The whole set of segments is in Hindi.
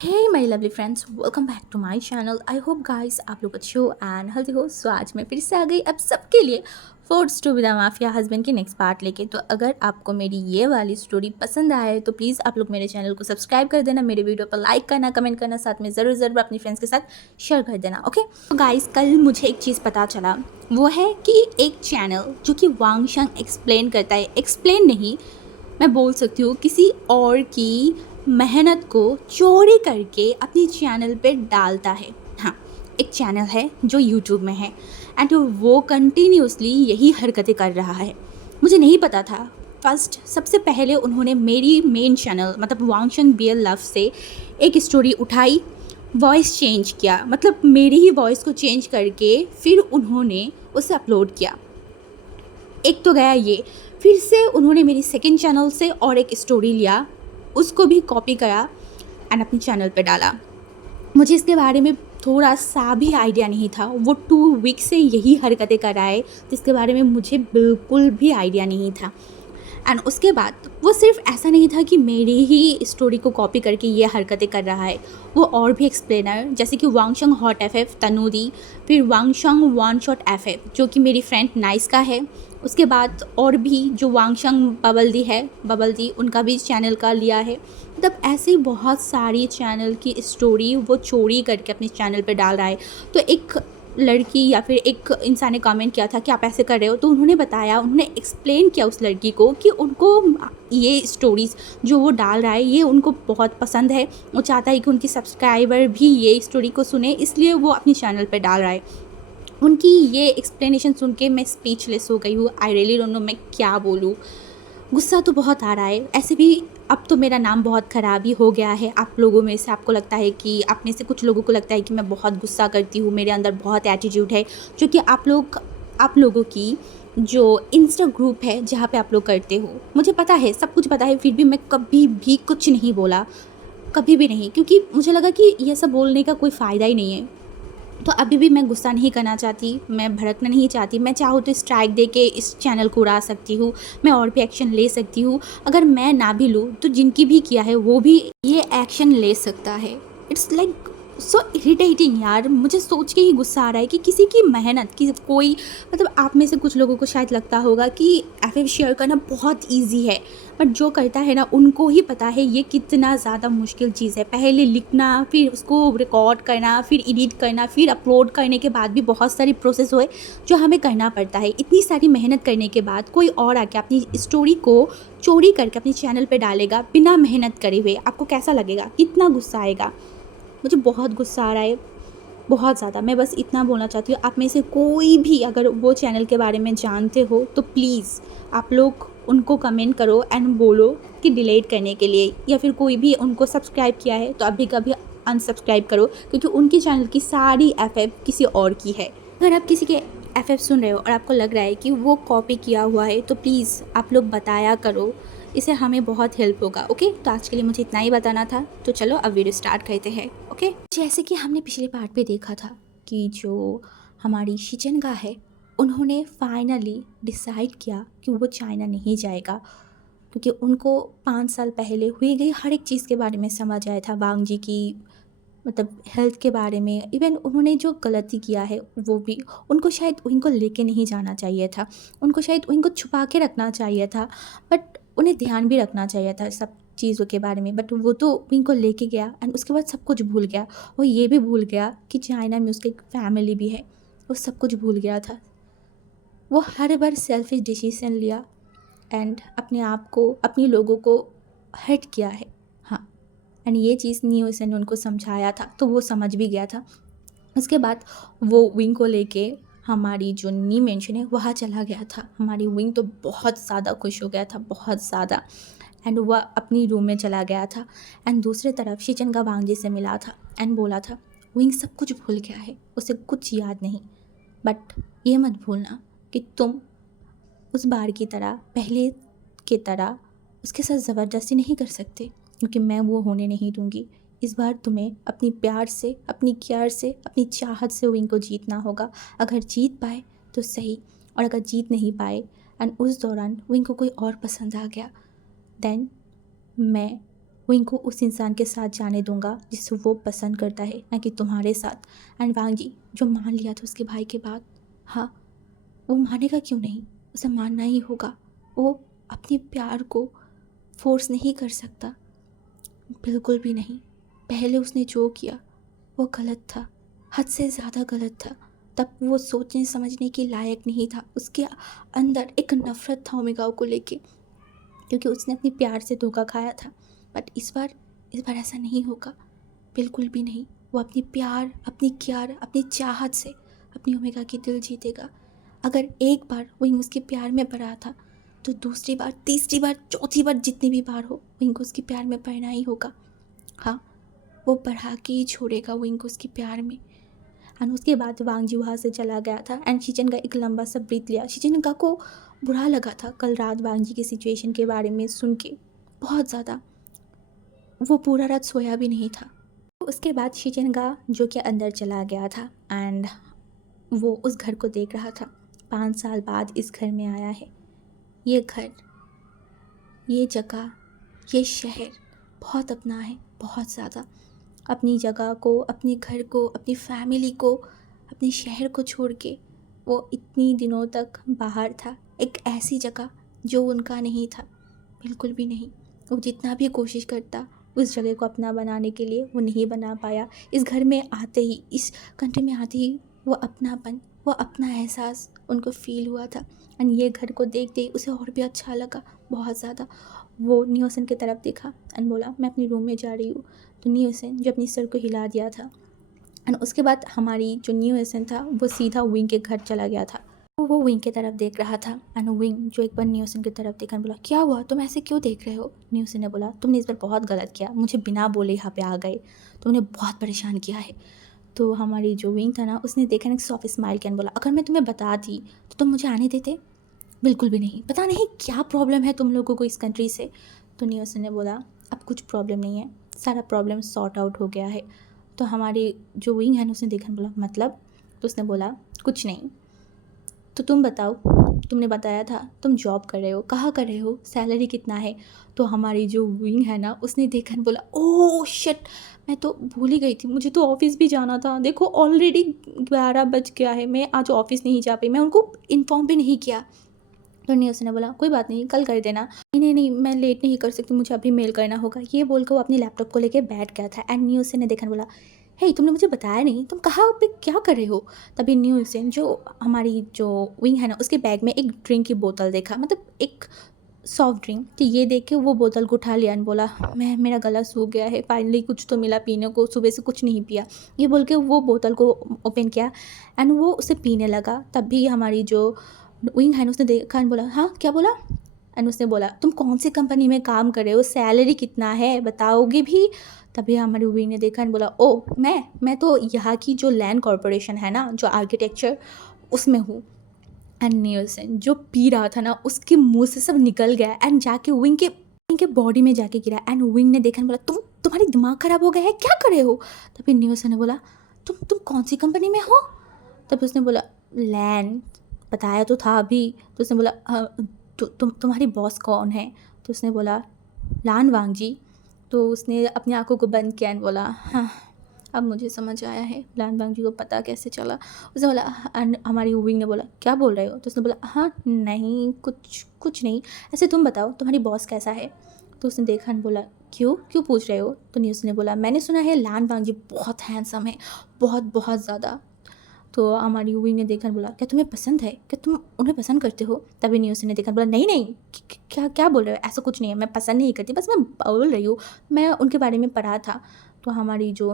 Hey my lovely friends, welcome back to my channel. I hope guys आप लोग अच्छे हो एंड हेल्दी हो। सो आज मैं फिर से आ गई अब सबके लिए forced to wed the mafia husband की नेक्स्ट पार्ट लेके। तो अगर आपको मेरी ये वाली स्टोरी पसंद आए तो प्लीज़ आप लोग मेरे चैनल को सब्सक्राइब कर देना, मेरे वीडियो पर लाइक करना, कमेंट करना, साथ में ज़रूर ज़रूर अपनी फ्रेंड्स के साथ शेयर कर देना। ओके तो गाइस, कल मुझे एक चीज़ पता चला, वो है कि एक चैनल जो कि वांगशंग एक्सप्लेन करता है, एक्सप्लेन नहीं मैं बोल सकती हूँ, किसी और की मेहनत को चोरी करके अपनी चैनल पे डालता है। हाँ, एक चैनल है जो यूट्यूब में है एंड वो कंटिन्यूसली यही हरकतें कर रहा है। मुझे नहीं पता था। फर्स्ट सबसे पहले उन्होंने मेरी मेन चैनल मतलब वांगशंग BL लव से एक स्टोरी उठाई, वॉइस चेंज किया, मतलब मेरी ही वॉइस को चेंज करके फिर उन्होंने उसे अपलोड किया। एक तो गया ये, फिर से उन्होंने मेरी सेकंड चैनल से और एक स्टोरी लिया, उसको भी कॉपी करा एंड अपने चैनल पे डाला। मुझे इसके बारे में थोड़ा सा भी आइडिया नहीं था। वो 2 वीक से यही हरकतें कर रहा है जिसके बारे में मुझे बिल्कुल भी आइडिया नहीं था। एंड उसके बाद वो सिर्फ ऐसा नहीं था कि मेरी ही स्टोरी को कॉपी करके ये हरकतें कर रहा है, वो और भी एक्सप्लेनर जैसे कि वांगशंग हॉट FF तनूदी, फिर वांगशंग वन शॉट FF जो कि मेरी फ्रेंड नाइस का है, उसके बाद और भी जो वांगशंग बबल है, बबल दी, उनका भी चैनल का लिया है। मतलब ऐसे बहुत सारी चैनल की स्टोरी वो चोरी करके अपने चैनल पे डाल रहा है। तो एक लड़की या फिर एक इंसान ने कमेंट किया था कि आप ऐसे कर रहे हो, तो उन्होंने बताया, उन्होंने एक्सप्लेन किया उस लड़की को कि उनको ये स्टोरीज़ जो वो डाल रहा है ये उनको बहुत पसंद है, वो चाहता है कि उनकी सब्सक्राइबर भी ये स्टोरी को सुने, इसलिए वो अपनी चैनल पे डाल रहा है। उनकी ये एक्सप्लेनेशन सुन के मैं स्पीचलेस हो गई हूँ। आई रियली डोंट नो मैं क्या बोलूँ। गुस्सा तो बहुत आ रहा है। ऐसे भी अब तो मेरा नाम बहुत ख़राब ही हो गया है। आप लोगों में से आपको लगता है कि आप में से कुछ लोगों को लगता है कि मैं बहुत गुस्सा करती हूँ, मेरे अंदर बहुत एटीट्यूड है, जो कि आप लोगों की जो इंस्टा ग्रुप है जहाँ पे आप लोग करते हो, मुझे पता है, सब कुछ पता है, फिर भी मैं कभी भी कुछ नहीं बोला, कभी भी नहीं, क्योंकि मुझे लगा कि ये सब बोलने का कोई फ़ायदा ही नहीं है। तो अभी भी मैं गुस्सा नहीं करना चाहती, मैं भड़कना नहीं चाहती। मैं चाहूँ तो स्ट्राइक दे के इस चैनल को उड़ा सकती हूँ, मैं और भी एक्शन ले सकती हूँ। अगर मैं ना भी लूँ तो जिनकी भी किया है वो भी ये एक्शन ले सकता है। इट्स लाइक सो इरिटेटिंग यार, मुझे सोच के ही गुस्सा आ रहा है कि किसी की मेहनत की कोई, मतलब आप में से कुछ लोगों को शायद लगता होगा कि FF शेयर करना बहुत ईजी है, बट जो करता है ना उनको ही पता है ये कितना ज़्यादा मुश्किल चीज़ है। पहले लिखना, फिर उसको रिकॉर्ड करना, फिर एडिट करना, फिर अपलोड करने के बाद भी बहुत सारी प्रोसेस हुए जो हमें करना पड़ता है। इतनी सारी मेहनत करने के बाद कोई और आके अपनी स्टोरी को चोरी करके अपने चैनल पे डालेगा बिना मेहनत करे हुए, आपको कैसा लगेगा? कितना गुस्सा आएगा? मुझे बहुत गुस्सा आ रहा है, बहुत ज़्यादा। मैं बस इतना बोलना चाहती हूँ, आप में से कोई भी अगर वो चैनल के बारे में जानते हो तो प्लीज़ आप लोग उनको कमेंट करो एंड बोलो कि डिलीट करने के लिए, या फिर कोई भी उनको सब्सक्राइब किया है तो अभी कभी अनसब्सक्राइब करो, क्योंकि उनकी चैनल की सारी FF किसी और की है। अगर आप किसी के FF सुन रहे हो और आपको लग रहा है कि वो कॉपी किया हुआ है तो प्लीज़ आप लोग बताया करो, इससे हमें बहुत हेल्प होगा। ओके, तो आज के लिए मुझे इतना ही बताना था। तो चलो अब वीडियो स्टार्ट करते हैं। ओके, जैसे कि हमने पिछले पार्ट पे देखा था कि जो हमारी शिचनगा है, उन्होंने फाइनली डिसाइड किया कि वो चाइना नहीं जाएगा, क्योंकि उनको 5 साल पहले हुई गई हर एक चीज़ के बारे में समझ आया था। वांग जी की मतलब हेल्थ के बारे में, इवन उन्होंने जो गलती किया है वो भी, उनको शायद उनको लेके नहीं जाना चाहिए था, उनको शायद उनको छुपा के रखना चाहिए था, बट उन्हें ध्यान भी रखना चाहिए था सब चीज़ों के बारे में। बट वो तो उनको लेके गया एंड उसके बाद सब कुछ भूल गया। वो ये भी भूल गया कि चाइना में उसकी एक फैमिली भी है, वो सब कुछ भूल गया था। वो हर बार सेल्फिश डिसीजन लिया एंड अपने आप को, अपने लोगों को हर्ट किया है। हाँ, एंड ये चीज़ न्यूज़ ने उनको समझाया था तो वो समझ भी गया था। उसके बाद वो विंग को लेके हमारी जो नी मेंशन है वहाँ चला गया था। हमारी विंग तो बहुत ज़्यादा खुश हो गया था, बहुत ज़्यादा, एंड वह अपनी रूम में चला गया था। एंड दूसरी तरफ शिचन का वांग जी से मिला था एंड बोला था विंग सब कुछ भूल गया है, उसे कुछ याद नहीं, बट ये मत भूलना कि तुम उस बार की तरह, पहले की तरह उसके साथ ज़बरदस्ती नहीं कर सकते, क्योंकि मैं वो होने नहीं दूंगी। इस बार तुम्हें अपनी प्यार से, अपनी केयर से, अपनी चाहत से विंग को जीतना होगा। अगर जीत पाए तो सही, और अगर जीत नहीं पाए एंड उस दौरान विंग को कोई और पसंद आ गया, देन मैं विंग को उस इंसान के साथ जाने दूंगा जिसे वो पसंद करता है, ना कि तुम्हारे साथ। एंड वांग जी जो मान लिया था उसके भाई के बाद, हाँ वो मानेगा क्यों नहीं, उसे मानना ही होगा। वो अपने प्यार को फोर्स नहीं कर सकता, बिल्कुल भी नहीं। पहले उसने जो किया वो गलत था, हद से ज़्यादा गलत था। तब वो सोचने समझने के लायक नहीं था। उसके अंदर एक नफ़रत था ओमेगाओ को लेके, क्योंकि उसने अपने प्यार से धोखा खाया था। बट इस बार ऐसा नहीं होगा, बिल्कुल भी नहीं। वो अपनी प्यार, अपनी क्यार, अपनी चाहत से अपनी ओमेगा की दिल जीतेगा। अगर एक बार विंग उसके प्यार में पड़ा था, तो दूसरी बार, तीसरी बार, चौथी बार, जितनी भी बार हो, विंग को उसके प्यार में पड़ना ही होगा। हाँ, वो बढ़ा के ही छोड़ेगा विंग को उसके प्यार में। एंड उसके बाद वांग जी वहाँ से चला गया था। एंड शिचिनगा एक लंबा सा ब्रीथ लिया। शिचिनगा को बुरा लगा था कल रात वांग जी की सिचुएशन के बारे में सुन के, बहुत ज़्यादा। वो पूरा रात सोया भी नहीं था। उसके बाद शिचिनगा जो कि अंदर चला गया था एंड वो उस घर को देख रहा था। 5 साल बाद इस घर में आया है। ये घर, ये जगह, ये शहर बहुत अपना है, बहुत ज़्यादा। अपनी जगह को, अपने घर को, अपनी फैमिली को, अपने शहर को छोड़ के वो इतनी दिनों तक बाहर था, एक ऐसी जगह जो उनका नहीं था, बिल्कुल भी नहीं। वो जितना भी कोशिश करता उस जगह को अपना बनाने के लिए, वो नहीं बना पाया। इस घर में आते ही, इस कंट्री में आते ही वो अपनापन, वो अपना एहसास उनको फील हुआ था। एंड ये घर को देखते ही उसे और भी अच्छा लगा, बहुत ज़्यादा। वो नियोसन की तरफ देखा एंड बोला मैं अपनी रूम में जा रही हूँ। तो नियोसन जो अपनी सर को हिला दिया था। एंड उसके बाद हमारी जो नियोसन था वो सीधा विंग के घर चला गया था। वो विंग की तरफ देख रहा था एंड विंग जो एक बार नियोसन की तरफ देखा बोला क्या हुआ, तुम ऐसे क्यों देख रहे हो। नियोसन ने बोला तुमने इस बार बहुत गलत किया, मुझे बिना बोले यहाँ पे आ गए, तुमने बहुत परेशान किया है। तो हमारी जो विंग था ना, उसने देखा ना सॉफ्ट स्माइल किया बोला अगर मैं तुम्हें बताती तो तुम मुझे आने देते। बिल्कुल भी नहीं, पता नहीं क्या प्रॉब्लम है तुम लोगों को इस कंट्री से। तो नियोसन ने बोला अब कुछ प्रॉब्लम नहीं है, सारा प्रॉब्लम सॉर्ट आउट हो गया है। तो हमारी जो विंग है ना, उसने देखा बोला मतलब। तो उसने बोला कुछ नहीं, तो तुम बताओ, तुमने बताया था तुम जॉब कर रहे हो, कहाँ कर रहे हो, सैलरी कितना है। तो हमारी जो विंग है ना, उसने देखा न बोला ओह शिट, मैं तो भूल ही गई थी, मुझे तो ऑफिस भी जाना था, देखो ऑलरेडी 12 बज गया है, मैं आज ऑफिस नहीं जा पाई, मैं उनको इन्फॉर्म भी नहीं किया। तो नियोसन ने बोला कोई बात नहीं, कल कर देना। नहीं नहीं नहीं, मैं लेट नहीं कर सकती, मुझे अभी मेल करना होगा। ये बोलकर वो अपने लैपटॉप को लेके बैठ गया था। एंड नियोसन ने देखा बोला हे तुमने मुझे बताया नहीं, तुम कहाँ पे क्या कर रहे हो। तभी नियोसन जो हमारी जो विंग है ना, उसके बैग में एक ड्रिंक की बोतल देखा, मतलब एक सॉफ्ट ड्रिंक। तो ये देख के वो बोतल को उठा लिया और बोला मेरा गला सूख गया है, फाइनली कुछ तो मिला पीने को, सुबह से कुछ नहीं पिया। ये बोल के वो बोतल को ओपन किया एंड वो उसे पीने लगा। तब भी हमारी जो विंग है ना, उसने देखा एंड बोला हाँ क्या बोला। एंड उसने बोला तुम कौन सी कंपनी में काम कर रहे हो, सैलरी कितना है, बताओगे भी। तभी हमारी विंग ने देखा एंड बोला ओ मैं तो यहाँ की जो लैंड कॉरपोरेशन है ना, जो आर्किटेक्चर, उसमें हूँ। एंड नियोसन जो पी रहा था ना, उसके मुंह से सब निकल गया एंड जाके विंग के बॉडी में जाके गिरा। एंड विंग ने देखा बोला तुम्हारी दिमाग खराब हो गया है, क्या कर रहे हो। तभी नियोसन ने बोला तुम कौन सी कंपनी में हो। तभी उसने बोला लैंड, बताया तो था अभी। तो उसने बोला तुम्हारी बॉस कौन है। तो उसने बोला लान वांग जी। तो उसने अपनी आंखों को बंद किया एंड बोला हाँ अब मुझे समझ आया है लान वांग जी को पता कैसे चला। उसने बोला हमारी विंग ने बोला क्या बोल रहे हो। तो उसने बोला हाँ नहीं कुछ नहीं, ऐसे तुम बताओ तुम्हारी बॉस कैसा है। तो उसने देखा एंड बोला क्यों क्यों पूछ रहे हो। तो न्यूज़ ने बोला मैंने सुना है लान वांग जी बहुत हैंडसम है, बहुत बहुत ज़्यादा। तो हमारी विंग ने देखा बोला क्या तुम्हें पसंद है, क्या तुम उन्हें पसंद करते हो। तभी न्यूज़ ने देखा बोला नहीं नहीं, क्या क्या बोल रहे हो, ऐसा कुछ नहीं है, मैं पसंद नहीं करती, बस मैं बोल रही हूँ, मैं उनके बारे में पढ़ा था। तो हमारी जो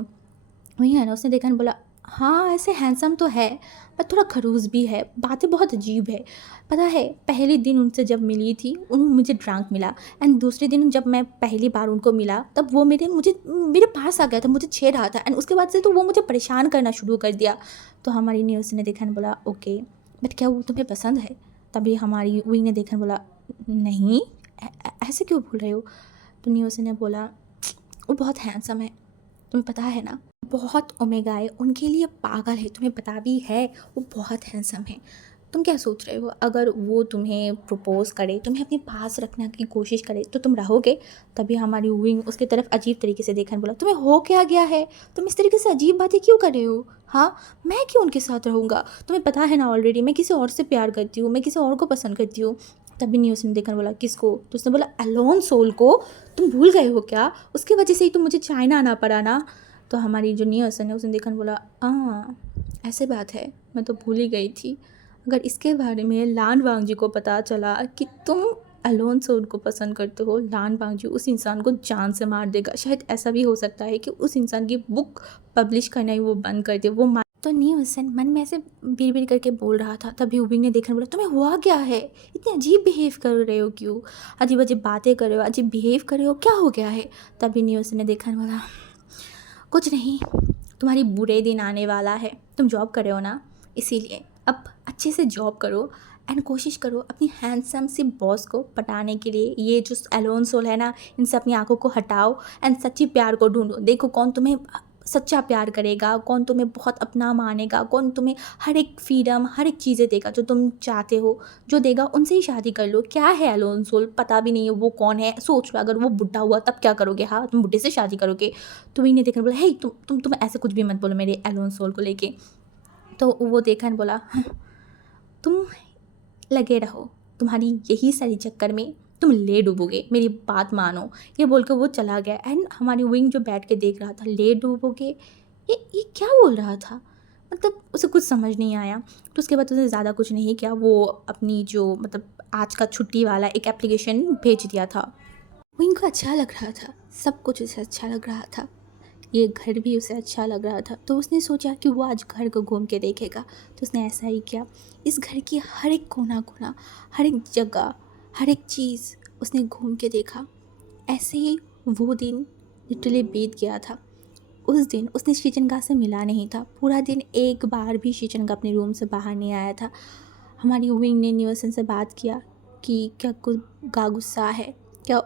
वही है ना, उसने देखा बोला हाँ ऐसे हैंडसम तो है पर थोड़ा खड़ूस भी है, बातें बहुत अजीब है। पता है पहले दिन उनसे जब मिली थी मुझे ड्रंक मिला एंड दूसरे दिन जब मैं पहली बार उनको मिला तब वो मेरे पास आ गया था, मुझे छेड़ रहा था एंड उसके बाद से तो वो मुझे परेशान करना शुरू कर दिया। तो हमारी न्यूज़ ने देखा बोला ओके बट क्या वो तुम्हें पसंद है। तभी हमारी वही ने देखा बोला नहीं ऐसे क्यों बोल रहे हो। तो न्यूज़ ने बोला वो बहुत हैंडसम है, तुम्हें पता है ना, बहुत ओमेगा है, उनके लिए पागल है, तुम्हें पता भी है, वो बहुत हैंडसम है। तुम क्या सोच रहे हो? अगर वो तुम्हें प्रपोज़ करे, तुम्हें अपने पास रखने की कोशिश करे तो तुम रहोगे? तभी हमारी विंग उसकी तरफ अजीब तरीके से देखा, बोला तुम्हें हो क्या गया है? तुम इस तरीके से अजीब बातें क्यों कर रहे हो? हाँ, मैं क्यों उनके साथ रहूँगा? तुम्हें पता है ना ऑलरेडी मैं किसी और से प्यार करती हूँ, मैं किसी और को पसंद करती हूँ। तभी नहीं उसने देखा, बोला किसको? तो उसने बोला अलोनसो को। तुम भूल गए हो क्या? उसकी वजह से ही तो मुझे चाइना आना पड़ा ना। तो हमारी जो न्यूसन है उसने देखा, बोला हाँ ऐसे बात है, मैं तो भूल ही गई थी। अगर इसके बारे में लान वांग जी को पता चला कि तुम अलोनसो को पसंद करते हो, लान वांग जी उस इंसान को जान से मार देगा। शायद ऐसा भी हो सकता है कि उस इंसान की बुक पब्लिश करना ही वो बंद कर दे। वो तो न्यूसन मन में ऐसे बिड़ करके बोल रहा था। तभी उबिंग ने देखा, बोला तुम्हें हुआ क्या है? इतने अजीब बिहेव कर रहे हो क्यों? अजीब अजीब बातें कर रहे हो, अजीब बिहेव कर रहे हो, क्या हो गया है? तभी न्यूसन ने देखा, बोला कुछ नहीं, तुम्हारी बुरे दिन आने वाला है। तुम जॉब कर रहे हो ना, इसीलिए अब अच्छे से जॉब करो एंड कोशिश करो अपनी हैंडसम सी बॉस को पटाने के लिए। ये जो अलोनसो है ना, इनसे अपनी आंखों को हटाओ एंड सच्ची प्यार को ढूंढो। देखो कौन तुम्हें सच्चा प्यार करेगा, कौन तुम्हें बहुत अपना मानेगा, कौन तुम्हें हर एक फ्रीडम, हर एक चीज़ें देगा जो तुम चाहते हो। जो देगा उनसे ही शादी कर लो। क्या है अलोनसो, पता भी नहीं है वो कौन है। सोच लो अगर वो बुढ़ा हुआ तब क्या करोगे? हाँ, तुम बुढ़े से शादी करोगे? तो इन्हें देखने बोला, हे तुम ऐसे कुछ भी मत बोलो मेरे अलोनसो को लेके। तो वो देखा बोला तुम लगे रहो, तुम्हारी यही सारी चक्कर में तुम ले डूबोगे, मेरी बात मानो। ये बोल कर वो चला गया। एंड हमारी विंग जो बैठ के देख रहा था, ले डूबोगे, ये क्या बोल रहा था? मतलब उसे कुछ समझ नहीं आया। तो उसके बाद उसने ज़्यादा कुछ नहीं किया। वो अपनी जो मतलब आज का छुट्टी वाला एक एप्लीकेशन भेज दिया था। विंग को अच्छा लग रहा था, सब कुछ उसे अच्छा लग रहा था, ये घर भी उसे अच्छा लग रहा था। तो उसने सोचा कि वो आज घर को घूम के देखेगा। तो उसने ऐसा ही किया। इस घर की हर एक कोना कोना, हर एक जगह, हर एक चीज़ उसने घूम के देखा। ऐसे ही वो दिन लिटरली बीत गया था। उस दिन उसने शीचनगा से मिला नहीं था। पूरा दिन एक बार भी शीचनगा अपने रूम से बाहर नहीं आया था। हमारी विंग ने न्यूसन से बात किया कि क्या कुछ गा गुस्सा है, क्या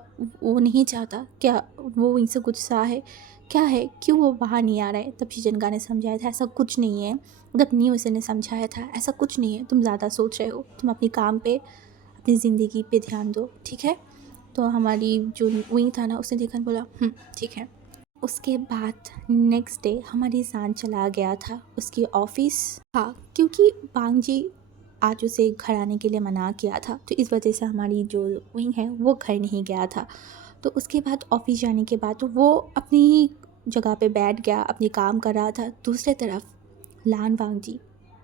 वो नहीं चाहता, क्या वो इनसे गुस्सा है, क्या है, क्यों वो बाहर नहीं आ रहा है? तब शीचनगा ने समझाया था ऐसा कुछ नहीं है। मतलब न्यूसन ने समझाया था ऐसा कुछ नहीं है, तुम ज़्यादा सोच रहे हो, तुम अपने काम पे, अपनी ज़िंदगी पे ध्यान दो, ठीक है? तो हमारी जो विंग था ना, उसने देखा, बोला ठीक है। उसके बाद नेक्स्ट डे हमारी जान चला गया था उसकी ऑफिस। हाँ, क्योंकि बांग जी आज उसे घर आने के लिए मना किया था, तो इस वजह से हमारी जो विंग है वो घर नहीं गया था। तो उसके बाद ऑफिस जाने के बाद तो वो अपनी ही जगह पे बैठ गया, अपनी काम कर रहा था। दूसरे तरफ लान वांग जी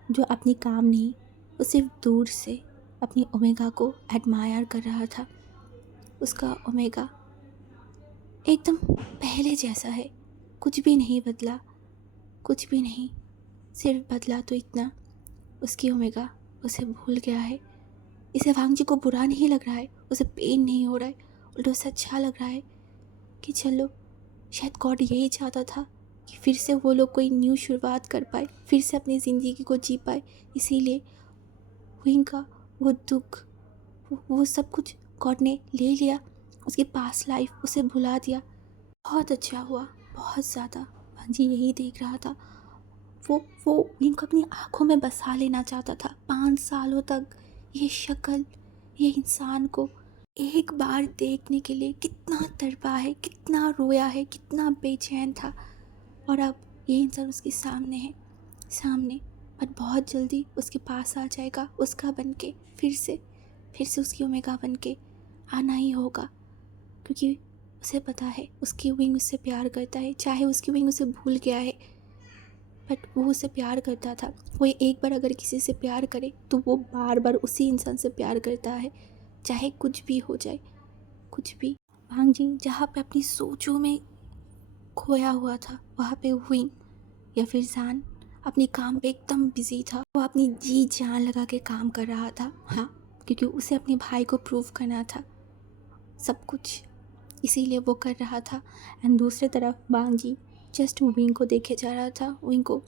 जो अपनी काम नहीं, वो सिर्फ दूर से अपनी ओमेगा को एडमायर कर रहा था। उसका ओमेगा एकदम पहले जैसा है, कुछ भी नहीं बदला, कुछ भी नहीं। सिर्फ बदला तो इतना, उसकी ओमेगा उसे भूल गया है। इसे वांग जी को बुरा नहीं लग रहा है, उसे पेन नहीं हो रहा है, उल्टा उसे अच्छा लग रहा है कि चलो शायद गॉड यही चाहता था कि फिर से वो लोग कोई न्यू शुरुआत कर पाए, फिर से अपनी ज़िंदगी को जी पाए। इसीलिए विंग का वो दुख, वो सब कुछ गॉड ने ले लिया। उसकी पास्ट लाइफ उसे भुला दिया। बहुत अच्छा हुआ, बहुत ज़्यादा। वांग जी यही देख रहा था। वो विंग को अपनी आँखों में बसा लेना चाहता था। 5 सालों तक ये शक्ल, ये इंसान को एक बार देखने के लिए कितना तड़पा है, कितना रोया है, कितना बेचैन था। और अब ये इंसान उसके सामने है, सामने, और बहुत जल्दी उसके पास आ जाएगा, उसका बन के फिर से उसकी ओमेगा बन के आना ही होगा। क्योंकि उसे पता है उसकी विंग उससे प्यार करता है, चाहे उसकी विंग उसे भूल गया है, बट वो उसे प्यार करता था। वो एक बार अगर किसी से प्यार करे तो वो बार बार उसी इंसान से प्यार करता है, चाहे कुछ भी हो जाए, कुछ भी। भांग जी जहाँ पे अपनी सोचों में खोया हुआ था, वहाँ पे हुई या फिर जान अपने काम पे एकदम बिजी था। वो अपनी जी जान लगा के काम कर रहा था। हाँ, क्योंकि उसे अपने भाई को प्रूव करना था सब कुछ, इसीलिए वो कर रहा था। एंड दूसरी तरफ वांग जी जस्ट विंग को देखे जा रहा था, विंग को।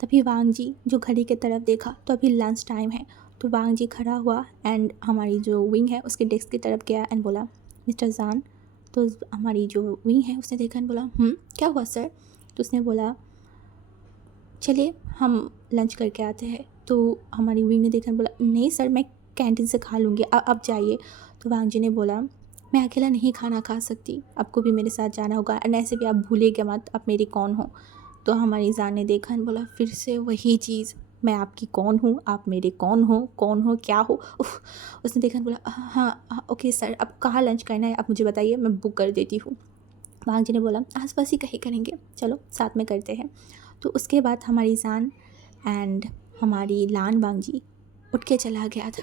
तभी वांग जी जो घड़ी की तरफ देखा तो अभी लंच टाइम है। तो वांग जी खड़ा हुआ एंड हमारी जो विंग है उसके डेस्क की तरफ गया एंड बोला मिस्टर जान। तो हमारी जो विंग है उसने देखा एंड बोला क्या हुआ सर? तो उसने बोला चलिए हम लंच करके आते हैं। तो हमारी विंग ने देखा, बोला नहीं सर मैं कैंटीन से खा लूँगी, अब जाइए। तो वांग जी ने बोला मैं अकेला नहीं खाना खा सकती, आपको भी मेरे साथ जाना होगा, एंड ऐसे भी आप भूलिएगा मत आप मेरी कौन हो। तो हमारी जान ने देखा एंड बोला फिर से वही चीज़, मैं आपकी कौन हूँ, आप मेरे कौन हो क्या हो। उफ। उसने देखा बोला हाँ ओके सर, अब कहाँ लंच करना है आप मुझे बताइए, मैं बुक कर देती हूँ। वांग जी ने बोला आसपास ही कहीं करेंगे, चलो साथ में करते हैं। तो उसके बाद हमारी जान एंड हमारी लान वांग जी उठ के चला गया था।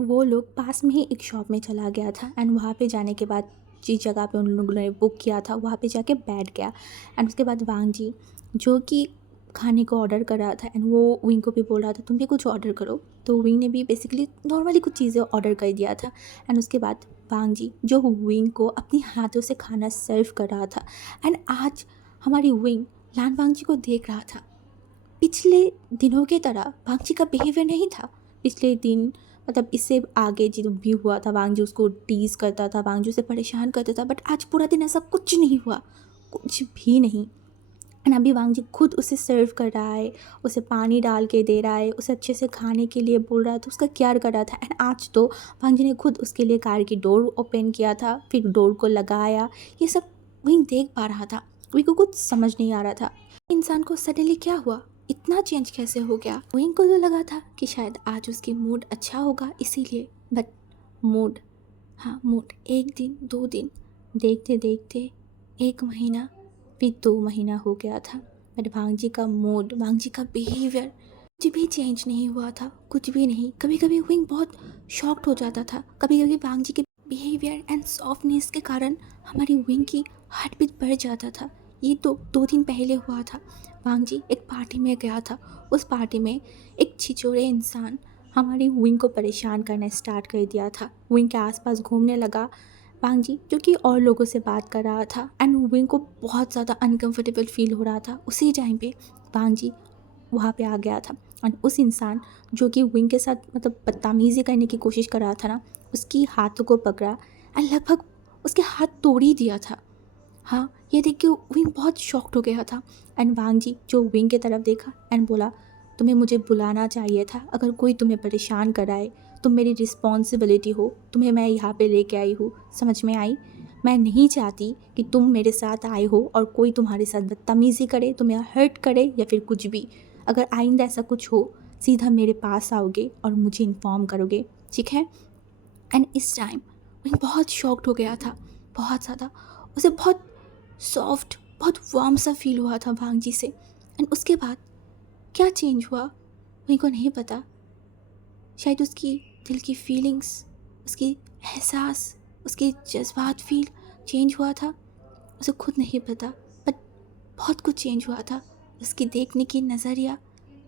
वो लोग पास में ही एक शॉप में चला गया था एंड वहाँ पे जाने के बाद जिस जगह पे उन लोगों ने बुक किया था वहाँ पे जाके बैठ गया। एंड उसके बाद वांग जी जो कि खाने को ऑर्डर कर रहा था एंड वो विंग को भी बोल रहा था तुम भी कुछ ऑर्डर करो। तो विंग ने भी बेसिकली नॉर्मली कुछ चीज़ें ऑर्डर कर दिया था। एंड उसके बाद वांग जी जो विंग को अपनी हाथों से खाना सर्व कर रहा था। एंड आज हमारी विंग लान वांग जी को देख रहा था। पिछले दिनों की तरह वांग जी का बिहेवियर नहीं था। पिछले दिन मतलब इससे आगे जो भी हुआ था, वांग जी उसको टीज़ करता था, वांग जी उसे परेशान करता था, बट आज पूरा दिन ऐसा कुछ नहीं हुआ, कुछ भी नहीं। एंड अभी वांग जी खुद उसे सर्व कर रहा है, उसे पानी डाल के दे रहा है, उसे अच्छे से खाने के लिए बोल रहा था, उसका केयर कर रहा था। एंड आज तो वांग जी ने खुद उसके लिए कार की डोर ओपन किया था, फिर डोर को लगाया। ये सब वहीं देख पा रहा था। वही को कुछ समझ नहीं आ रहा था इंसान को सडनली क्या हुआ, इतना चेंज कैसे हो गया। वहीं को तो लगा था कि शायद आज उसकी मूड अच्छा होगा इसीलिए, बट मूड, हाँ मूड, एक दिन 2 दिन देखते देखते 1 महीना फिर 2 महीना हो गया था। बट वांग जी का मूड, वांग जी का बिहेवियर कुछ भी चेंज नहीं हुआ था, कुछ भी नहीं। कभी कभी विंग बहुत शॉक्ड हो जाता था, कभी कभी वांग जी के बिहेवियर एंड सॉफ्टनेस के कारण हमारी विंग की हार्ट बीट बढ़ जाता था। ये तो 2 दिन पहले हुआ था। वांग जी एक पार्टी में गया था, उस पार्टी में एक छिछोरे इंसान हमारी विंग को परेशान करना स्टार्ट कर दिया था। विंग के आसपास घूमने लगा। वांग जी जो कि और लोगों से बात कर रहा था एंड विंग को बहुत ज़्यादा अनकंफर्टेबल फील हो रहा था। उसी टाइम पे वांग जी वहाँ पे आ गया था एंड उस इंसान जो कि विंग के साथ मतलब बदतमीज़ी करने की कोशिश कर रहा था ना, उसकी हाथों को पकड़ा एंड लगभग उसके हाथ तोड़ ही दिया था। हाँ, ये देख के विंग बहुत शॉक्ड हो गया था। एंड वांग जी जो विंग की तरफ देखा एंड बोला तुम्हें मुझे बुलाना चाहिए था, अगर कोई तुम्हें परेशान कराए तुम मेरी रिस्पॉन्सिबिलिटी हो, तुम्हें मैं यहाँ पे लेके आई हूँ, समझ में आई। मैं नहीं चाहती कि तुम मेरे साथ आए हो और कोई तुम्हारे साथ बदतमीज़ी करे, तुम्हें हर्ट करे या फिर कुछ भी। अगर आइंदा ऐसा कुछ हो सीधा मेरे पास आओगे और मुझे इन्फॉर्म करोगे, ठीक है। एंड इस टाइम विंग बहुत शॉक्ड हो गया था, बहुत ज़्यादा। उसे बहुत सॉफ्ट, बहुत वार्म सा फील हुआ था वांग जी से। एंड उसके बाद क्या चेंज हुआ मेरे को नहीं पता। शायद उसकी दिल की फीलिंग्स, उसकी एहसास, उसके जज्बात फील चेंज हुआ था, उसे खुद नहीं पता। बट बहुत कुछ चेंज हुआ था। उसकी देखने की नज़रिया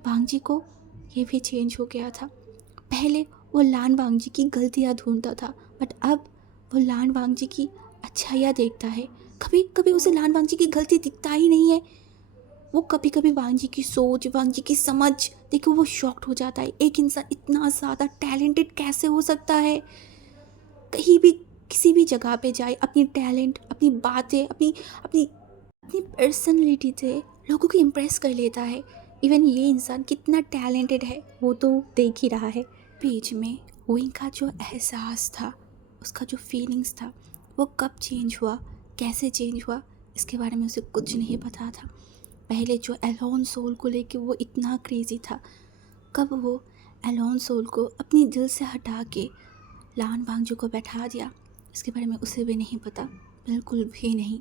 वांग जी को ये भी चेंज हो गया था। पहले वो लान वांग जी की गलतियाँ ढूंढता था, बट अब वो लान वांग जी की अच्छाइयाँ देखता है। कभी कभी उसे लान वांग जी की गलती दिखता ही नहीं है। वो कभी कभी वांग जी की सोच, वांग जी की समझ देखो वो शॉक्ड हो जाता है। एक इंसान इतना ज़्यादा टैलेंटेड कैसे हो सकता है। कहीं भी किसी भी जगह पे जाए अपनी टैलेंट, अपनी बातें, अपनी अपनी अपनी पर्सनैलिटी से लोगों को इम्प्रेस कर लेता है। इवन ये इंसान कितना टैलेंटेड है वो तो देख ही रहा है। बीच में विंग का जो एहसास था, उसका जो फीलिंग्स था, वो कब चेंज हुआ, कैसे चेंज हुआ, इसके बारे में उसे कुछ नहीं पता था। पहले जो एलोन सोल को लेके वो इतना क्रेज़ी था, कब वो एलोन सोल को अपनी दिल से हटा के लान वांगजू को बैठा दिया, इसके बारे में उसे भी नहीं पता, बिल्कुल भी नहीं।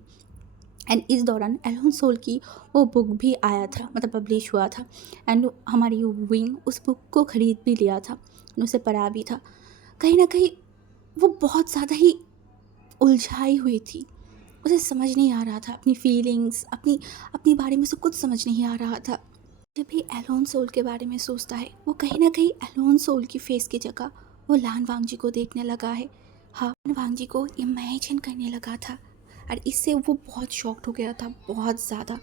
एंड इस दौरान एलोन सोल की वो बुक भी आया था, मतलब पब्लिश हुआ था। एंड हमारी विंग उस बुक को ख़रीद भी लिया था, उसे पढ़ा भी था। कहीं ना कहीं वो बहुत ज़्यादा ही उलझाई हुई थी, उसे समझ नहीं आ रहा था अपनी फीलिंग्स, अपनी अपनी बारे में उसे कुछ समझ नहीं आ रहा था। जब भी एलोन सोल के बारे में सोचता है वो कहीं ना कहीं एलोन सोल की फेस की जगह वो लान वांगजी को देखने लगा है। हाँ, वांगजी को इमेजिन करने लगा था और इससे वो बहुत शॉक्ड हो गया था, बहुत ज़्यादा।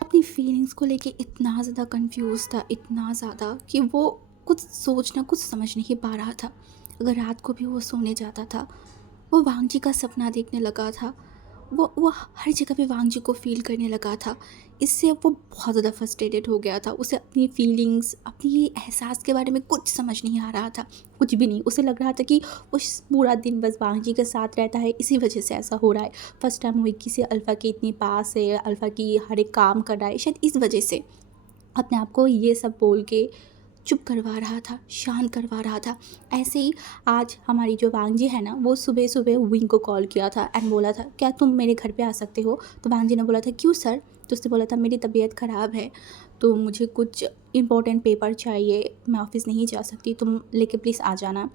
अपनी फीलिंग्स को लेके इतना ज़्यादा कंफ्यूज था, इतना ज़्यादा कि वो कुछ सोचना, कुछ समझ नहीं पा रहा था। अगर रात को भी वो सोने जाता था वो वांगजी का सपना देखने लगा था। वो हर जगह पे वांग जी को फ़ील करने लगा था। इससे वो बहुत ज़्यादा फ्रस्ट्रेटेड हो गया था। उसे अपनी फीलिंग्स, अपनी एहसास के बारे में कुछ समझ नहीं आ रहा था, कुछ भी नहीं। उसे लग रहा था कि वो पूरा दिन बस वांग जी के साथ रहता है, इसी वजह से ऐसा हो रहा है। फर्स्ट टाइम वो किसी अल्फ़ा के इतनी पास है, अल्फ़ा की हर एक काम कर रहा है, शायद इस वजह से अपने आप को ये सब बोल के चुप करवा रहा था, शांत करवा रहा था। ऐसे ही आज हमारी जो वांग जी है ना, वो सुबह सुबह विंग को कॉल किया था एंड बोला था, क्या तुम मेरे घर पे आ सकते हो? तो वांग जी ने बोला था, क्यों सर? तो उसने बोला था, मेरी तबीयत ख़राब है, तो मुझे कुछ इंपॉर्टेंट पेपर चाहिए, मैं ऑफिस नहीं जा सकती, तुम लेके प्लीज़ आ जाना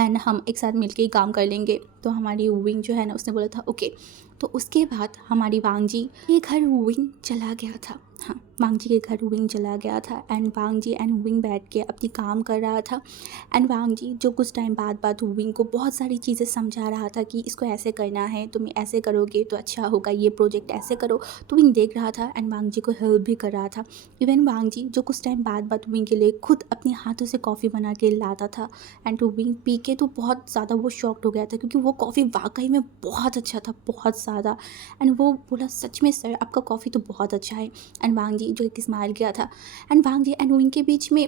एंड हम एक साथ मिलके ही काम कर लेंगे। तो हमारी विंग जो है ना, उसने बोला था ओके। तो उसके बाद हमारी वांग जी के घर विंग चला गया था। हाँ, वांग जी के घर विंग चला गया था and Wang ji and Wing बैठ के अपनी काम कर रहा था। एंड वांग जी जो कुछ टाइम बाद विंग को बहुत सारी चीज़ें समझा रहा था कि इसको ऐसे करना है, तुम ऐसे करोगे तो अच्छा होगा, ये प्रोजेक्ट ऐसे करो। तो विंग देख रहा था एंड वांग जी को हेल्प भी कर रहा था। इवन वांग जी जो कुछ टाइम बाद विंग के लिए खुद अपने हाथों से कॉफ़ी बना के लाता था एंड विंग पी के तो बहुत ज़्यादा वो शॉक्ड हो गया था, क्योंकि वो कॉफ़ी वाकई में बहुत अच्छा था, बहुत ज़्यादा। एंड वो बोला, सच में सर आपका कॉफ़ी तो बहुत अच्छा है। एंड वांग जी जो एक स्माइल किया था and Wang ji and Wing के बीच में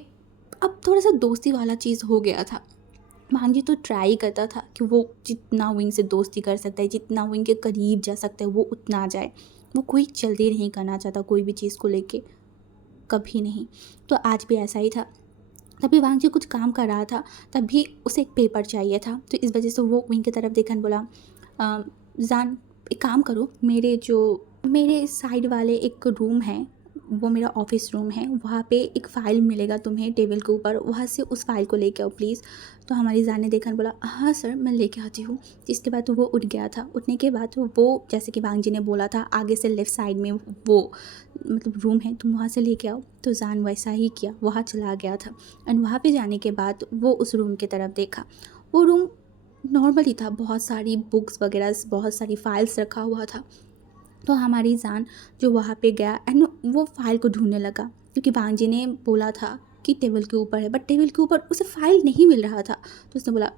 अब थोड़ा सा दोस्ती वाला चीज़ हो गया था। वांग जी तो ट्राई करता था कि वो जितना विंग से दोस्ती कर सकता है, जितना विंग के करीब जा सकता है वो उतना जाए। वो कोई जल्दी नहीं करना चाहता कोई भी चीज़ को लेके, कभी नहीं। तो आज भी ऐसा ही था। तभी वांग जी कुछ काम कर रहा था, तभी उसे एक पेपर चाहिए था, तो इस वजह से वो विंग की तरफ देखा और बोला, जान एक काम करो, मेरे साइड वाले एक रूम है, वो मेरा ऑफिस रूम है, वहाँ पे एक फ़ाइल मिलेगा तुम्हें टेबल के ऊपर, वहाँ से उस फाइल को लेके आओ प्लीज़। तो हमारी जान ने देखा और बोला, हाँ सर मैं लेके आती हूँ। इसके बाद वो उठ गया था। उठने के बाद वो, जैसे कि वांग जी ने बोला था, आगे से लेफ़्ट साइड में वो मतलब रूम है, तुम वहाँ से लेके आओ। तो जान वैसा ही किया, वहाँ चला गया था। एंड वहाँ पे जाने के बाद वो उस रूम की तरफ देखा। वो रूम नॉर्मल ही था, बहुत सारी बुक्स वगैरह, बहुत सारी फाइल्स रखा हुआ था। तो हमारी जान जो वहाँ पे गया एंड वो फ़ाइल को ढूंढने लगा, क्योंकि वांग जी ने बोला था कि टेबल के ऊपर है, बट टेबल के ऊपर उसे फ़ाइल नहीं मिल रहा था। तो उसने बोला,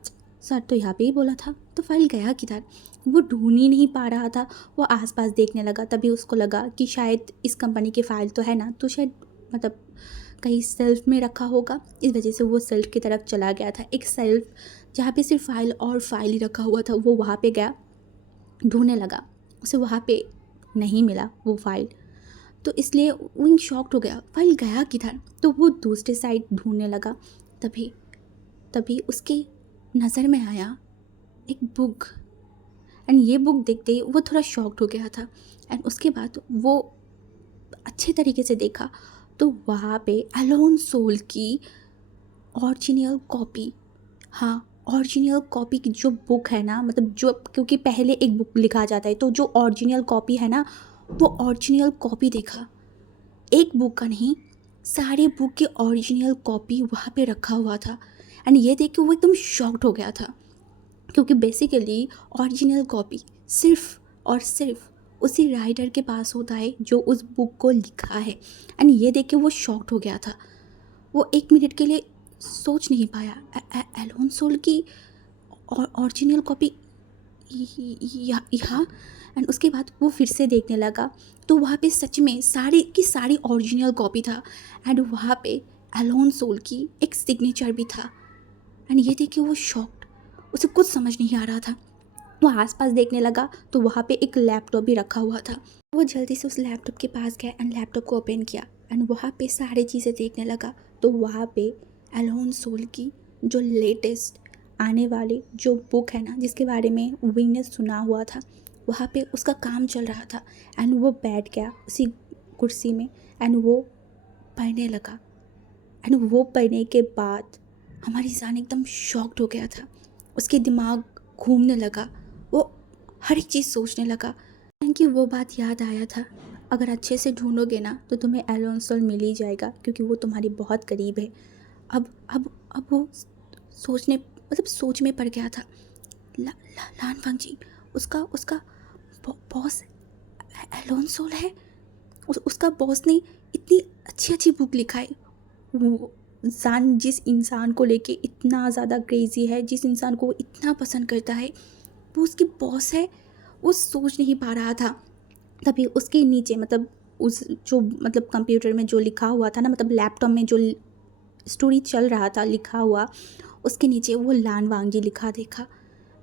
सर तो यहाँ पे ही बोला था, तो फ़ाइल गया किधर? वो ढूंढ ही नहीं पा रहा था। वो आसपास देखने लगा, तभी उसको लगा कि शायद इस कंपनी की फ़ाइल तो है ना, तो शायद मतलब कहीं सेल्फ में रखा होगा। इस वजह से वो सेल्फ की तरफ चला गया था। एक सेल्फ जहाँ पे सिर्फ फ़ाइल और फाइल ही रखा हुआ था, वो वहाँ पे गया, ढूंढने लगा। उसे वहाँ पे नहीं मिला वो फाइल, तो इसलिए विंग शॉक्ड हो गया, फाइल गया किधर? तो वो दूसरे साइड ढूंढने लगा। तभी तभी उसके नज़र में आया एक बुक एंड ये बुक देखते ही वो थोड़ा शॉक्ड हो गया था। एंड उसके बाद वो अच्छे तरीके से देखा, तो वहाँ पे अलोन सोल की ओरिजिनल कॉपी, हाँ ओरिजिनल कॉपी की जो बुक है ना, मतलब जो, क्योंकि पहले एक बुक लिखा जाता है, तो जो ओरिजिनल कॉपी है ना, वो ओरिजिनल कॉपी देखा। एक बुक का नहीं, सारे बुक की ओरिजिनल कॉपी वहाँ पे रखा हुआ था। एंड ये देख के वो एकदम शॉक्ड हो गया था, क्योंकि बेसिकली ओरिजिनल कॉपी सिर्फ और सिर्फ उसी राइटर के पास होता है जो उस बुक को लिखा है। एंड ये देख के वो शॉक्ड हो गया था। वो एक मिनट के लिए सोच नहीं पाया, एलोन सोल की ओरिजिनल कॉपी यहाँ। एंड उसके बाद वो फिर से देखने लगा, तो वहाँ पे सच में सारी की सारी ओरिजिनल कॉपी था। एंड वहाँ पे एलोन सोल की एक सिग्नेचर भी था। एंड ये देख के वो शॉक्ड, उसे कुछ समझ नहीं आ रहा था। वो आसपास देखने लगा, तो वहाँ पे एक लैपटॉप भी रखा हुआ था। वो जल्दी से उस लैपटॉप के पास गया एंड लैपटॉप को ओपन किया एंड वहाँ पे सारी चीज़ें देखने लगा। तो वहाँ पे एलोन सोल की जो लेटेस्ट आने वाली जो बुक है ना, जिसके बारे में विंग ने सुना हुआ था, वहाँ पे उसका काम चल रहा था। एंड वो बैठ गया उसी कुर्सी में एंड वो पढ़ने लगा। एंड वो पढ़ने के बाद हमारी जान एकदम शॉक्ड हो गया था। उसके दिमाग घूमने लगा, वो हर एक चीज़ सोचने लगा। कि वो बात याद आया था, अगर अच्छे से ढूंढोगे ना तो तुम्हें एलोन सोल मिल ही जाएगा, क्योंकि वो तुम्हारी बहुत करीब है। अब वो सोचने मतलब सोच में पड़ गया था। लान फंग जी, उसका उसका बॉस एलोन सोल है। उसका बॉस ने इतनी अच्छी अच्छी बुक लिखा है। वो जान जिस इंसान को लेके इतना ज़्यादा क्रेज़ी है, जिस इंसान को वो इतना पसंद करता है, वो उसकी बॉस है। वो सोच नहीं पा रहा था। तभी उसके नीचे मतलब उस जो मतलब कंप्यूटर में जो लिखा हुआ था ना, मतलब लैपटॉप में जो स्टोरी चल रहा था लिखा हुआ, उसके नीचे वो लान वांगजी लिखा देखा।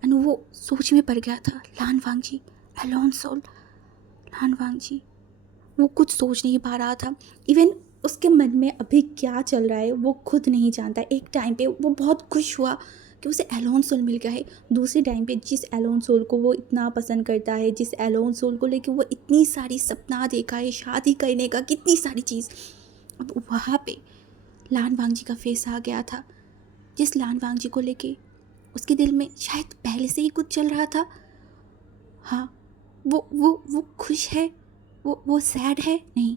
एंड वो सोच में पड़ गया था, लान वांगजी, एलोन सोल, लान वांगजी। वो कुछ सोच नहीं पा रहा था। इवन उसके मन में अभी क्या चल रहा है वो खुद नहीं जानता। एक टाइम पे वो बहुत खुश हुआ कि उसे एलोन सोल मिल गया है। दूसरे टाइम पे जिस एलोन सोल को वो इतना पसंद करता है, जिस एलोन सोल को लेके वो इतनी सारी सपना देखा है, शादी करने का, कितनी सारी चीज़, अब वहाँ पे लान वांगजी का फेस आ गया था। जिस लान वांगजी को लेके उसके दिल में शायद पहले से ही कुछ चल रहा था। हाँ, वो खुश है, वो सैड है, नहीं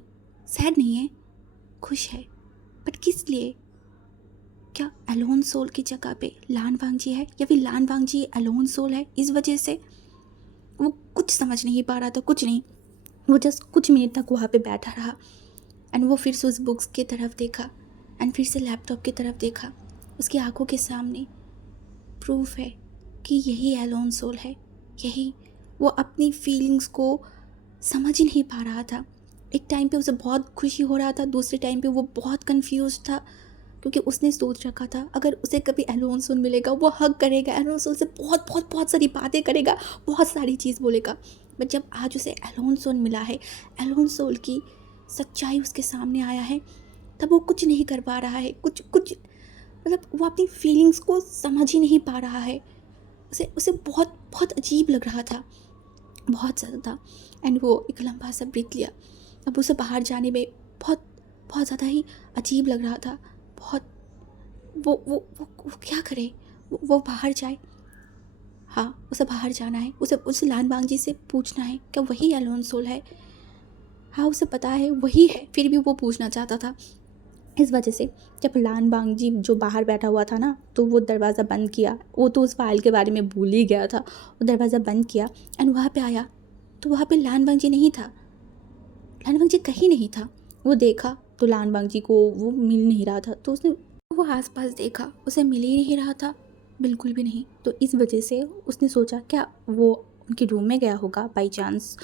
सैड नहीं है, खुश है। बट किस लिए? क्या एलोन सोल की जगह पे लान वांगजी है, या फिर लान वांगजी एलोन सोल है? इस वजह से वो कुछ समझ नहीं पा रहा था, कुछ नहीं। वो जस्ट कुछ मिनट तक वहाँ पे बैठा रहा एंड वो फिर से उस बुक्स की तरफ देखा एंड फिर से लैपटॉप की तरफ देखा। उसकी आंखों के सामने प्रूफ है कि यही एलोन सोल है, यही। वो अपनी फीलिंग्स को समझ ही नहीं पा रहा था। एक टाइम पे उसे बहुत खुशी हो रहा था, दूसरे टाइम पे वो बहुत कंफ्यूज था, क्योंकि उसने सोच रखा था अगर उसे कभी एलोन सोल मिलेगा वो हग करेगा, एलोन सोल से बहुत बहुत बहुत सारी बातें करेगा, बहुत सारी चीज़ बोलेगा। बट जब आज उसे एलोन सोल मिला है, एलोन सोल की सच्चाई उसके सामने आया है, तब वो कुछ नहीं कर पा रहा है। कुछ कुछ मतलब वो अपनी फीलिंग्स को समझ ही नहीं पा रहा है। उसे उसे बहुत बहुत अजीब लग रहा था, बहुत ज़्यादा। एंड वो एक लंबा सा ब्रीथ लिया। अब उसे बाहर जाने में बहुत बहुत ज़्यादा ही अजीब लग रहा था, बहुत। वो क्या करे? वो बाहर जाए। हाँ, उसे बाहर जाना है, उसे लान वांगजी से पूछना है क्या वही एलोन सोल है। हाँ, उसे पता है वही है, फिर भी वो पूछना चाहता था। इस वजह से जब लान वांगजी जो बाहर बैठा हुआ था ना, तो वो दरवाज़ा बंद किया। वो तो उस फाइल के बारे में भूल ही गया था। वो दरवाज़ा बंद किया एंड वहाँ पे आया, तो वहाँ पे लान वांगजी नहीं था। लान वांगजी कहीं नहीं था। वो देखा तो लान वांगजी को वो मिल नहीं रहा था, तो उसने वो आसपास देखा, उसे मिल ही नहीं रहा था, बिल्कुल भी नहीं। तो इस वजह से उसने सोचा क्या वो उनके रूम में गया होगा बाई चांस,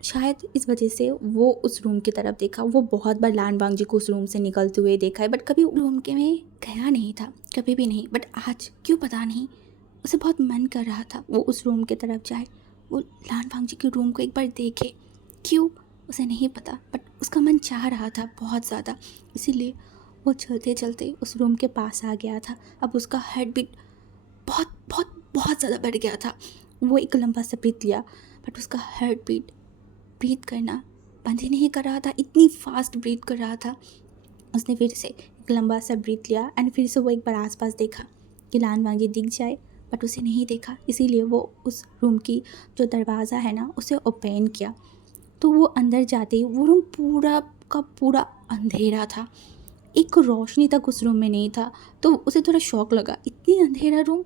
शायद इस वजह से वो उस रूम की तरफ देखा। वो बहुत बार लान वांगजी को उस रूम से निकलते हुए देखा है, बट कभी रूम के में गया नहीं था, कभी भी नहीं। बट आज क्यों पता नहीं, उसे बहुत मन कर रहा था वो उस रूम की तरफ जाए, वो लान वांगजी के रूम को एक बार देखे। क्यों उसे नहीं पता, बट उसका मन चाह रहा था बहुत ज़्यादा, इसीलिए वो चलते चलते उस रूम के पास आ गया था। अब उसका हार्ट बीट बहुत बहुत बहुत ज़्यादा बढ़ गया था। वो एक लंबा सा ब्रीथ लिया, बट उसका हार्ट बीट ब्रीथ करना बंद ही नहीं कर रहा था, इतनी फास्ट ब्रीथ कर रहा था। उसने फिर से एक लंबा सा ब्रीथ लिया एंड फिर से वो एक बार आसपास देखा कि लान वांगजी दिख जाए, बट उसे नहीं देखा। इसीलिए वो उस रूम की जो दरवाज़ा है ना, उसे ओपन किया। तो वो अंदर जाते ही वो रूम पूरा का पूरा अंधेरा था, एक रोशनी तक उस रूम में नहीं था। तो उसे थोड़ा शौक लगा, इतनी अंधेरा रूम,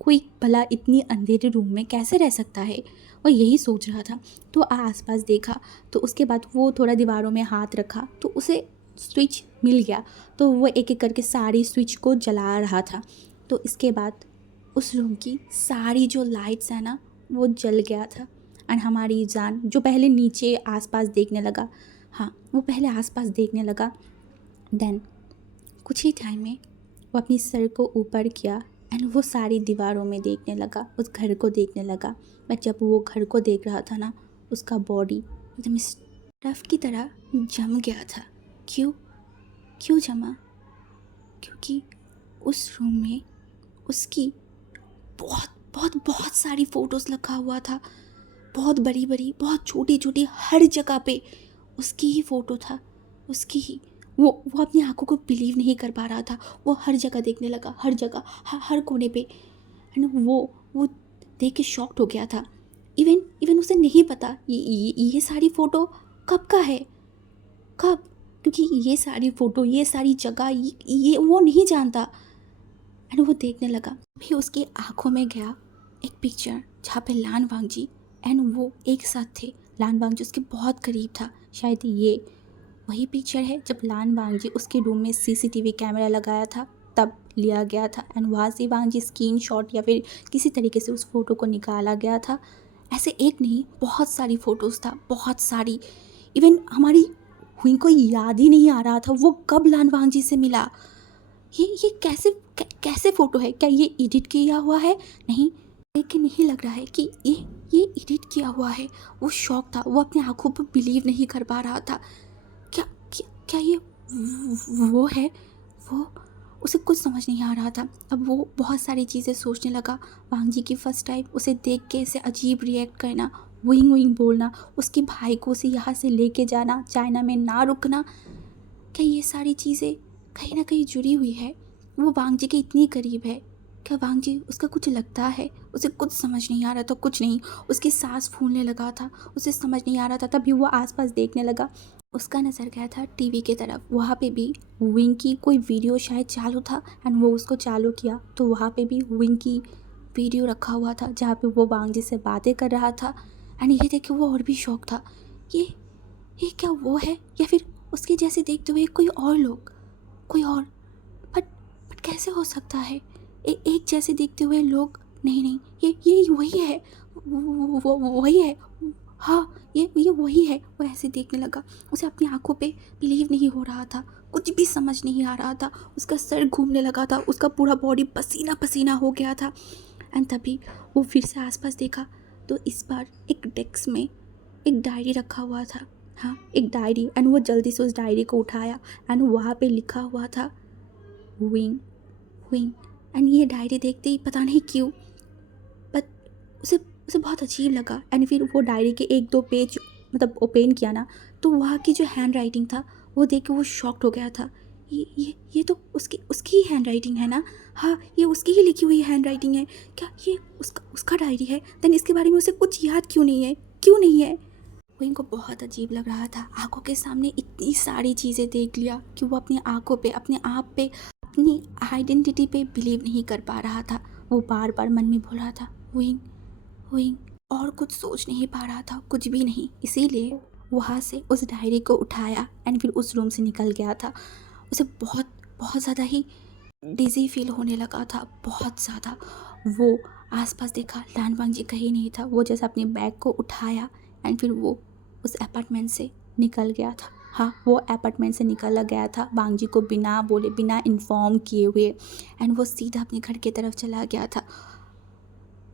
कोई भला इतनी अंधेरे रूम में कैसे रह सकता है, और यही सोच रहा था। तो आसपास देखा, तो उसके बाद वो थोड़ा दीवारों में हाथ रखा तो उसे स्विच मिल गया। तो वो एक एक करके सारी स्विच को जला रहा था। तो इसके बाद उस रूम की सारी जो लाइट्स है ना, वो जल गया था। एंड हमारी जान जो पहले नीचे आसपास देखने लगा, हाँ वो पहले आसपास देखने लगा, देन कुछ ही टाइम में वो अपनी सर को ऊपर किया एंड वो सारी दीवारों में देखने लगा, उस घर को देखने लगा। बट जब वो घर को देख रहा था ना, उसका बॉडी एकदम स्टफ की तरह जम गया था। क्यों क्यों जमा? क्योंकि उस रूम में उसकी बहुत बहुत बहुत सारी फ़ोटोज़ लगा हुआ था, बहुत बड़ी बड़ी, बहुत छोटी छोटी, हर जगह पे उसकी ही फ़ोटो था, उसकी ही। वो अपनी आंखों को बिलीव नहीं कर पा रहा था। वो हर जगह देखने लगा, हर जगह, हर कोने पे। एंड वो देख के शॉक्ड हो गया था। इवन इवन उसे नहीं पता ये सारी फ़ोटो कब का है, कब, क्योंकि ये सारी फ़ोटो, ये सारी जगह, ये वो नहीं जानता। एंड वो देखने लगा, भी उसकी आंखों में गया एक पिक्चर जहाँ पे लान वांगजी एंड वो एक साथ थे। लान वांगजी उसके बहुत करीब था। शायद ये वही पिक्चर है जब लान वांगजी उसके रूम में सीसीटीवी कैमरा लगाया था तब लिया गया था। एंड वहाँ से वांगजी स्क्रीन शॉट या फिर किसी तरीके से उस फ़ोटो को निकाला गया था ऐसे एक नहीं बहुत सारी फ़ोटोज़ था, बहुत सारी। इवन हमारी हुई को याद ही नहीं आ रहा था वो कब लान वांगजी से मिला। ये कैसे फ़ोटो है? क्या ये एडिट किया हुआ है? नहीं, देख के नहीं लग रहा है कि ये एडिट किया हुआ है। वो शॉक था, वो अपनी आँखों पर बिलीव नहीं कर पा रहा था। क्या क्या ये वो है? वो उसे कुछ समझ नहीं आ रहा था। अब वो बहुत सारी चीज़ें सोचने लगा। वांगजी की फ़र्स्ट टाइम उसे देख के ऐसे अजीब रिएक्ट करना, वुइंग वुइंग बोलना, उसके भाई को उसे यहाँ से लेके जाना, चाइना में ना रुकना, क्या ये सारी चीज़ें कहीं ना कहीं जुड़ी हुई है? वो वांगजी के इतनी करीब है, क्या वांगजी उसका कुछ लगता है? उसे कुछ समझ नहीं आ रहा था, कुछ नहीं। उसकी सांस फूलने लगा था, उसे समझ नहीं आ रहा था। तभी वो आसपास देखने लगा। उसका नज़र गया था टीवी की तरफ। वहाँ पे भी विंग की कोई वीडियो शायद चालू था एंड वो उसको चालू किया तो वहाँ पे भी विंग की वीडियो रखा हुआ था जहाँ पे वो वांगजी से बातें कर रहा था। एंड ये देख के वो और भी शौक था। ये क्या वो है या फिर उसके जैसे देखते हुए कोई और लोग, कोई और। बट कैसे हो सकता है एक जैसे देखते हुए लोग? नहीं नहीं, ये वही है, वो वही है। हाँ, ये वही है। वो ऐसे देखने लगा। उसे अपनी आंखों पे बिलीव नहीं हो रहा था, कुछ भी समझ नहीं आ रहा था। उसका सर घूमने लगा था, उसका पूरा बॉडी पसीना पसीना हो गया था। एंड तभी वो फिर से आसपास देखा तो इस बार एक डेस्क में एक डायरी रखा हुआ था। हाँ, एक डायरी। एंड वो जल्दी से उस डायरी को उठाया एंड वहाँ पे लिखा हुआ था विंग विंग। एंड ये डायरी देखते ही पता नहीं क्यों बट उसे उसे बहुत अजीब लगा। एंड फिर वो डायरी के एक दो पेज मतलब ओपन किया ना तो वहाँ की जो हैंड राइटिंग था वो देख के वो शॉक्ड हो गया था। ये तो उसकी ही हैंड राइटिंग है ना? हाँ, ये उसकी ही लिखी हुई हैंड राइटिंग है। क्या ये उसका डायरी है? देन इसके बारे में उसे कुछ याद क्यों नहीं है? क्यों नहीं है? वो इनको बहुत अजीब लग रहा था। आंखों के सामने इतनी सारी चीज़ें देख लिया कि वो अपनी आंखों पे, अपने आप पे, अपनी आइडेंटिटी पे बिलीव नहीं कर पा रहा था। वो बार बार मन में बोल रहा था विंग विंग, और कुछ सोच नहीं पा रहा था, कुछ भी नहीं। इसीलिए वहाँ से उस डायरी को उठाया एंड फिर उस रूम से निकल गया था। उसे बहुत बहुत ज़्यादा ही डिज़ी फील होने लगा था, बहुत ज़्यादा। वो आसपास देखा, लान वांगजी कहीं नहीं था। वो जैसे अपने बैग को उठाया एंड फिर वो उस अपार्टमेंट से निकल गया था। हाँ, वो अपार्टमेंट से निकल गया था वांगजी को बिना बोले, बिना इन्फॉर्म किए हुए। एंड वो सीधा अपने घर की तरफ चला गया था।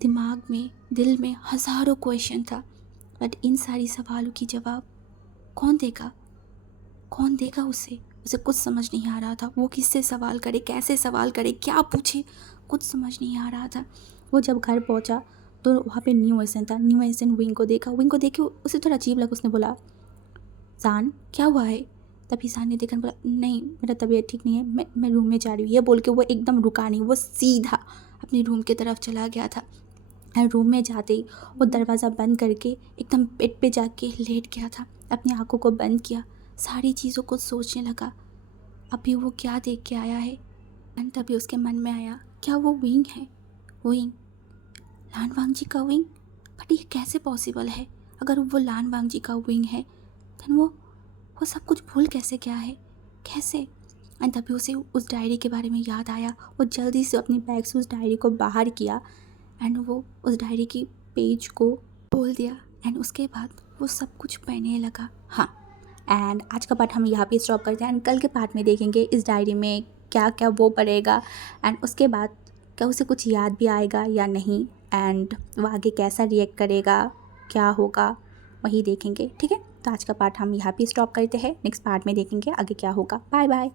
दिमाग में, दिल में हज़ारों क्वेश्चन था बट इन सारी सवालों की जवाब कौन देगा? कौन देगा उसे? उसे कुछ समझ नहीं आ रहा था। वो किससे सवाल करे, कैसे सवाल करे, क्या पूछे, कुछ समझ नहीं आ रहा था। वो जब घर पहुंचा तो वहाँ पे न्यू एसन था। न्यू एसन विंग को देखा। विंग को देख के उसे थोड़ा अजीब लगा। उसने बोला जान क्या हुआ है? तभी जान ने देखा, बोला नहीं मेरा तबीयत ठीक नहीं है, मैं रूम में जा रही हूँ। ये बोल के वो एकदम रुका नहीं, वो सीधा अपने रूम की तरफ चला गया था। और रूम में जाते ही वो दरवाज़ा बंद करके एकदम बेड पे जाके लेट गया था। अपनी आंखों को बंद किया, सारी चीज़ों को सोचने लगा अभी वो क्या देख के आया है। एंड तभी उसके मन में आया क्या वो विंग है? विंग, लान वांगजी का विंग? बट ये कैसे पॉसिबल है? अगर वो लान वांगजी का विंग है देन वो सब कुछ भूल कैसे गया है? कैसे? एंड तभी उसे उस डायरी के बारे में याद आया। वो जल्दी से अपनी बैग से उस डायरी को बाहर किया एंड वो उस डायरी की पेज को खोल दिया। एंड उसके बाद वो सब कुछ पढ़ने लगा। हाँ, एंड आज का पार्ट हम यहाँ पे स्टॉप करते हैं एंड कल के पार्ट में देखेंगे इस डायरी में क्या क्या वो पढ़ेगा एंड उसके बाद क्या उसे कुछ याद भी आएगा या नहीं, एंड वो आगे कैसा रिएक्ट करेगा, क्या होगा, वही देखेंगे। ठीक है, तो आज का पार्ट हम यहाँ पे स्टॉप करते हैं। नेक्स्ट पार्ट में देखेंगे आगे क्या होगा। Bye bye.